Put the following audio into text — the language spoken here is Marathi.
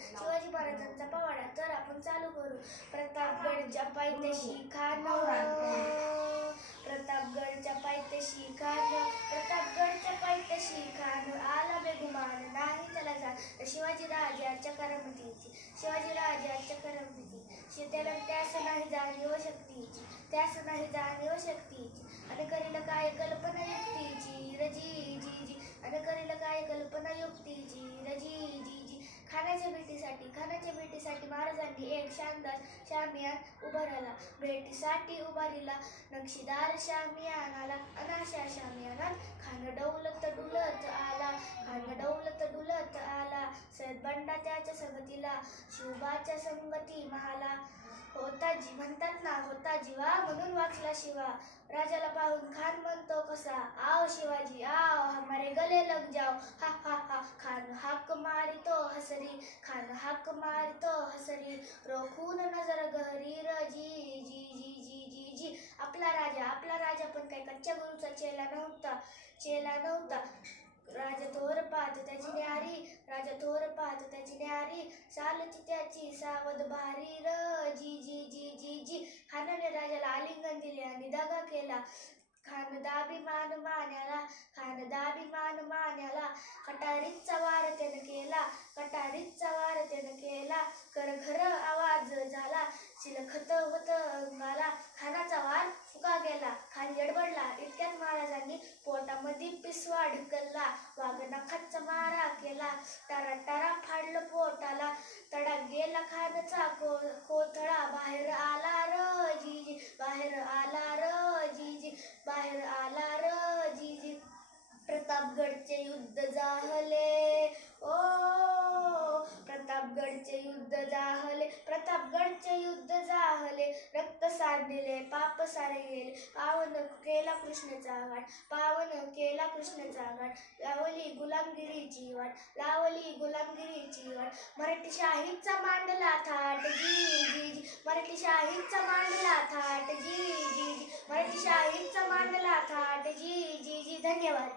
शिवाजी महाराजांचा पवाडा तर आपण चालू करू. प्रतापगडच्या पायथ्याशी खान, प्रतापगडच्या पायथ्याशी खान, प्रतापगडच्या पायथ्याशी खान, आला बेगुमान नाही त्याला जाण. शिवाजी राजाच्या करामतीची, शिवाजी राजाच्या करामतीची, त्याला त्यास नाही जाणीव शक्तीची, त्यास नाही जाणीव शक्तीची, आणि करील काय कल्पना युक्तीची रजी जी जी, आणि करील काय कल्पना युक्तीची रजी जी जी. खानाच्या भेटीसाठी महाराजांनी एक शानदार शामियान उभारला. भेटीसाठी उभारीला नक्षीदार शामियानाला, अनाशा शामियानात खान डौलत डुलत आला, खान डौलत डुलत आला. सैयदबंडा त्याच्या संगतीला, शिवबाच्या संगती महाला, म्हणतात ना होता जीवा म्हणून वाचला शिवा. राजाला पाहून खान म्हणतो कसा, आओ शिवाजी आओ हमारे गले लग जाओ, हा हा हा. खान हाक मारितो हसरी, खान हाक मारितो हसरी, रोखून नजर गहरी रजी जी जी जी जी जी. आपला राजा पण काही कच्च्या गुरूचा चेला नव्हता. राजा थोर पाहत त्याची न्यारी, राजा थोर पाहत त्याची न्यारी, चालती त्याची सावध भारी र जी जी जी जी जी. खानाने राजाला आलिंगन दिले आणि दगा केला. खान दाभिमान मान्याला, खान दाभिमान मान्याला, कटारीचा वार त्यानं केला, कटारीचा वार त्यानं केला. करघर आवाज झाला, चिलखत होत अंगाला. खानाचा वार चुका गेला, खान गडबडला. इतक्यात महाराजांनी पोटामध्ये पिसवा ढकलला, वाघनखाचा मारा केला, टारा फाडलं पोटाला. तडा गेला खानचा कोथळा, बाहेर आला र जी जी, बाहेर आला र जी जी, बाहेर आला र जी जी. प्रतापगडचे युद्ध जाहले ओ, प्रतापगडचे युद्ध जाहले, प्रतापगडचे युद्ध जाहले. रक्त सांडले पाप सारे गेले, पावन केला कृष्णेचा घाट, पावन केला कृष्णेचा घाट. लावली गुलामगिरीची वाट, लावली गुलामगिरीची वाट. मराठी शाहीचा मांडला थाट जी जी जी, मराठी शाहीचा मांडला थाट जी जी जी, मराठी शाहीचा मांडला थाट जी जी जी. धन्यवाद.